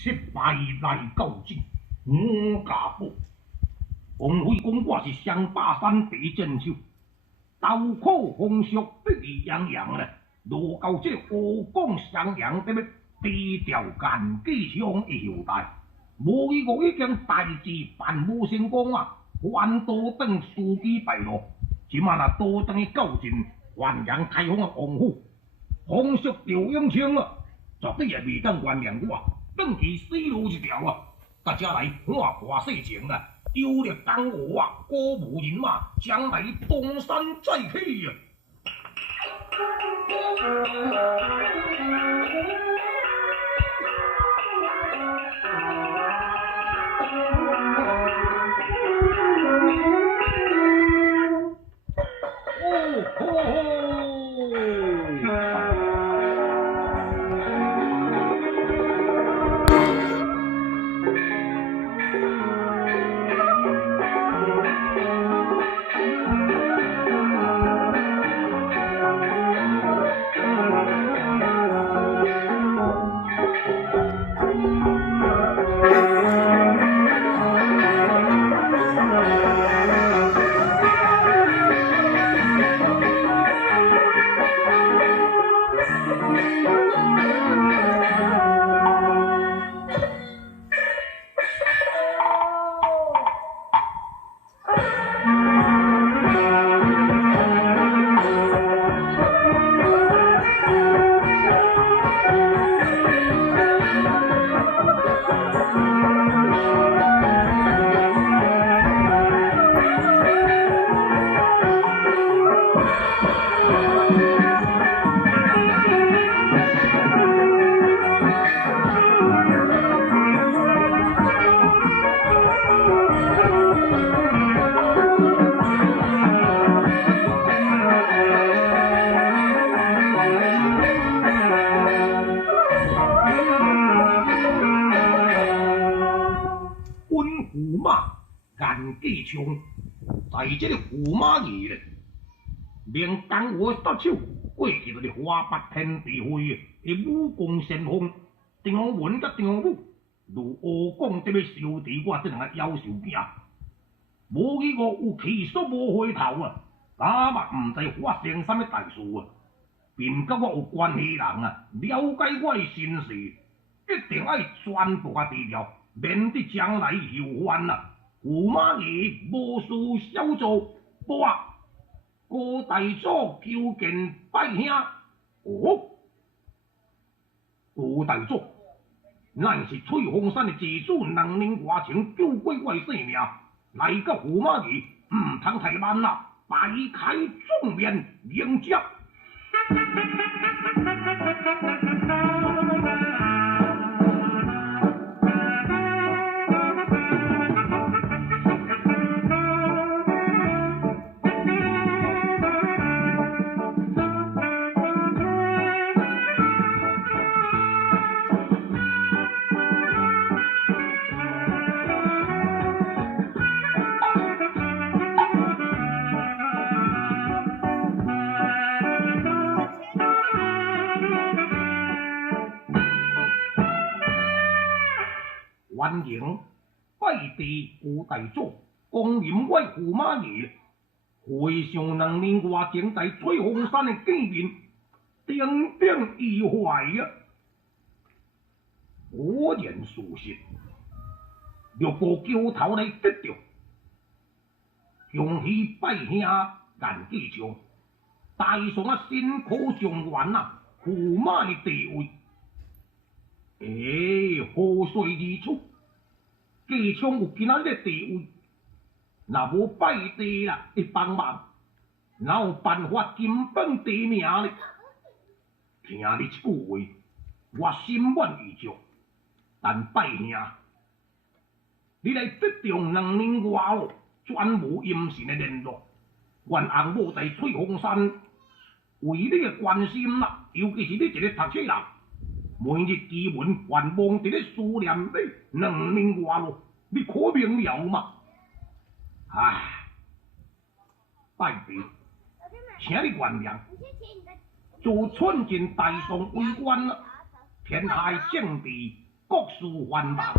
失败来告警，我家宝。王妃讲我是双霸山地镇守，刀口风俗得意洋洋咧，落到这湖广襄阳得要低调干继上的后代，无伊我已经代志办无成功啊，还倒等司机败落，即马若倒等去告进宣扬开封的王府，风俗赵永清啊，绝对也未当原谅我，等其死路一条啊！大家来看破世情啊！有力当我啊，歌舞人马，将来东山再起啊！在这个驸马爷咧，连当我杀手过去就是花八天地会的武功先锋张文甲张武，如何讲得要收治我这两个夭寿囝？无伊个有气数无回头啊！哪嘛唔知发生什么大事啊？并甲我有关系人啊，了解我的身世，一定爱全部甲低调，免得将来后患啊！驸马爷无事小做，无啊！高大佐求见拜兄。哦，高大佐，乃是翠峰山的祭主2年外前救过我的性命，来到驸马爷唔通太慢啦，摆开众面迎接。欢迎拜地高大佐，光临我驸马爷。回想2年外前在翠峰山的见面，定定意怀啊！果然事实，若个桥头来得着，恭喜拜兄颜继昌，大上啊辛苦上元啊，驸马的地位。好水而出，继昌有今仔日的地位，若无拜地啦的帮忙，哪有办法金榜题名呢？听你一句话，我心满意足。但拜兄，你来得中2年外咯，全无音讯的联络。阮翁某在翠峰山为你的关心啦，尤其是你一个读册人。每日基本还望伫咧思念你2年外咯，你可明了嘛？唉，拜地，请你原谅。自寸进大宋为官啦，天下政治国事繁忙。